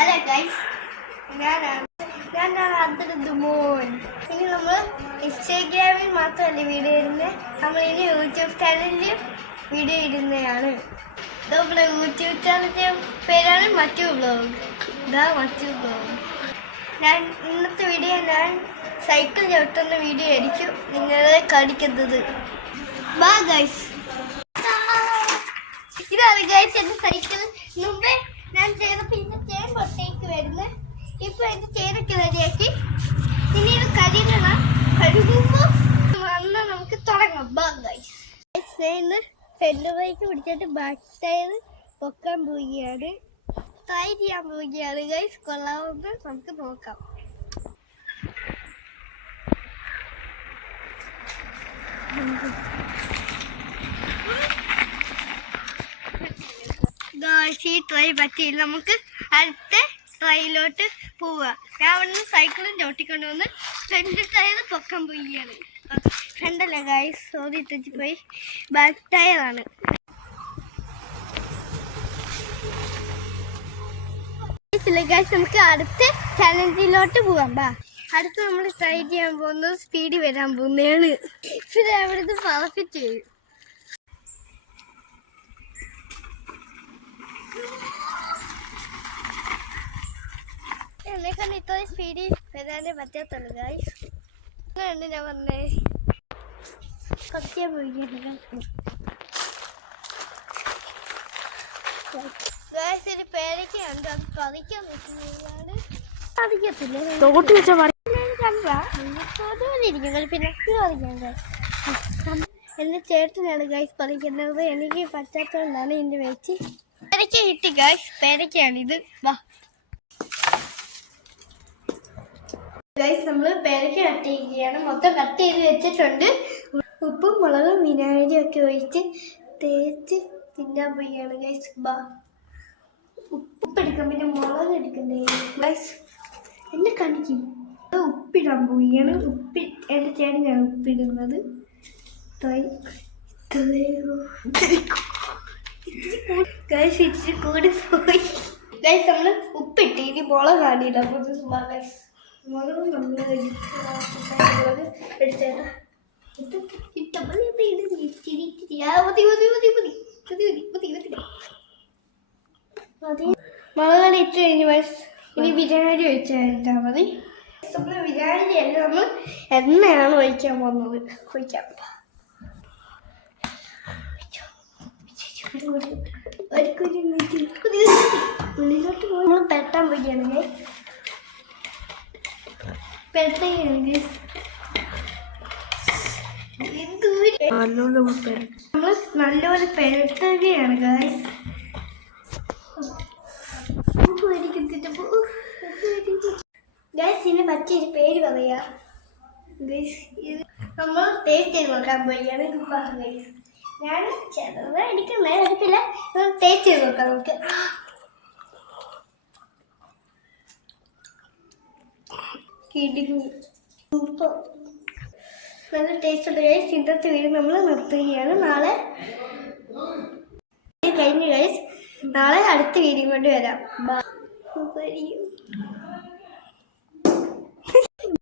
അല്ല ഗൈസ്, ഞാനാണ് അതിർത്ത് മോൻ. ഇനി നമ്മൾ ഇൻസ്റ്റാഗ്രാമിൽ മാത്രമല്ല വീഡിയോ ഇടുന്നത്, നമ്മൾ ഇനി യൂട്യൂബ് ചാനലിൽ വീഡിയോ ഇടുന്നതാണ്. നമ്മുടെ യൂട്യൂബ് ചാനലിൻ്റെ പേരാണ് മറ്റു ബ്ലോഗ്. മറ്റു ബ്ലോഗ്. ഞാൻ ഇന്നത്തെ വീഡിയോ ഞാൻ സൈക്കിൾ ചവിട്ടുന്ന വീഡിയോ ആയിരിക്കും നിങ്ങളെ കാണിക്കുന്നത്. ബാ ഗൈസ്. ഇതാണ് ഗൈസ് എൻ്റെ സൈക്കിൾ. മുമ്പേ ഞാൻ ചെയ്തപ്പോൾ ഇതിൻ്റെ ചെയിൻ പൊട്ടേക്ക് വരുന്നത്. ഇപ്പോൾ എൻ്റെ ചെയിനൊക്കെ റെഡിയാക്കി. ഇനി ഇത് കഴുകുമ്പോൾ വന്ന് നമുക്ക് തുടങ്ങാം. ബാ ഗൈസ്. ഞാൻ ഇന്ന് ഫ്രണ്ട് ബ്രേക്ക് പിടിച്ചിട്ട് ബാക്ക് ടയർ പൊക്കാൻ പോവുകയാണ്. ട്രൈ ചെയ്യാൻ പോവുകയാണ് ഗൈസ്. കൊള്ളാമെന്ന് നമുക്ക് നോക്കാം. ഈ ട്രൈ പറ്റിയില്ല. നമുക്ക് അടുത്ത ട്രൈയിലോട്ട് പോവുക. ഞാൻ അവിടുന്ന് സൈക്കിളും ചവിട്ടിക്കൊണ്ട് വന്ന് ഫ്രണ്ട് ടയർ പൊക്കാൻ പോവുകയാണ്. ഫ്രണ്ടല്ല ഗൈസ്, സോറി തെറ്റിപ്പോയി, ബാക്ക് ടയറാണ്. ഗൈസ്, നമുക്ക് അടുത്ത ചലഞ്ചിലോട്ട് പോവാം. ബാ. അടുത്ത് നമ്മൾ ട്രൈ ചെയ്യാൻ പോകുന്നത് സ്പീഡിൽ വരാൻ പോകുന്നതാണ്. ഇത് അവിടുത്തെ പെർഫെക്റ്റ് ചെയ്യും. എന്നെക്കൊണ്ട് ഇത്രയും സ്പീഡിൽ വരാനേ പറ്റാത്തുള്ളൂ ഗൈസ്. അങ്ങനെയാണ് ഞാൻ വന്നേ. കത്തിയാൻ പോയിരിക്കുന്നു. ഗൈസ്, ഒരു പേരയ്ക്കുണ്ട്, അത് പറിക്കാൻ പറ്റുന്നതാണ്. പറിക്കത്തില്ല, തോട്ടി വെച്ചാൽ പിന്നെ എൻ്റെ ചേട്ടനാണ് ഗൈസ് പറിക്കുന്നത്. എനിക്ക് പറ്റാത്തതുകൊണ്ടാണ് എൻ്റെ വെച്ച്. പേരയ്ക്ക കിട്ടി ഗൈസ്, പേരയ്ക്കാണിത്. വാ ഗൈസ്, നമ്മൾ പേരയ്ക്ക കട്ട് ചെയ്യുകയാണ്. മൊത്തം കട്ട് ചെയ്ത് വെച്ചിട്ടുണ്ട്. ഉപ്പും മുളകും വിനാഗിരിയും ഒക്കെ ഒഴിച്ച് തേച്ച് തിന്നാൻ പോവുകയാണ് ഗൈസ്. ബാ. ഉപ്പെടുക്കാം, പിന്നെ മുളക് എടുക്കണ്ടേ ഗൈസ്. എന്നെ കാണിക്കും. ഉപ്പിടാൻ പോവുകയാണ്. എൻ്റെ ചേട്ടനാണ് ഉപ്പിടുന്നത്. ഗൈസ്, ഇച്ചിരി കൂടി പോയി ഗൈസ്. നമ്മൾ ഉപ്പിട്ട് ഇനി മുളക് കാണിയില്ല. ഗൈസ്, മുളക് നമ്മൾ എടുത്തേട്ടാ. മുളക് ഇട്ട് കഴിഞ്ഞ് ഗൈസ് ഇനി വിനാഗിരി ഒഴിച്ചാൽ മതി. നമ്മൾ വിനാഗിരി അല്ല, നമ്മൾ എണ്ണയാണ് ഒഴിക്കാൻ പോകുന്നത്. ഒഴിക്കാം. ഉള്ളിലോട്ട് പോയി നമ്മൾ പെട്ടാൻ പോവുകയാണ്. നമ്മൾ നല്ലപോലെ പെരട്ടുകയാണ് ഗൈസ്. ഗൈസ്, ഇതിനെ പറ്റിയൊരു പേര് പറയാ ഗൈസ്. ഇത് നമ്മൾ ടേസ്റ്റ് ചെയ്ത് നോക്കാൻ പോവുകയാണ്. ഗൈസ്, ഞാൻ ചെറുത് അടിക്കുന്ന അടുപ്പില്ല, ടേസ്റ്റ് ചെയ്ത് നോക്കാം നമുക്ക്. സൂപ്പർ, നല്ല ടേസ്റ്റ് ഉണ്ട് ഗൈസ്. ഇന്നത്തെ വീഡിയോ നമ്മൾ നിർത്തുകയാണ്. നാളെ കഴിഞ്ഞ ഗൈസ്, നാളെ അടുത്ത വീഡിയോ കൊണ്ട് വരാം.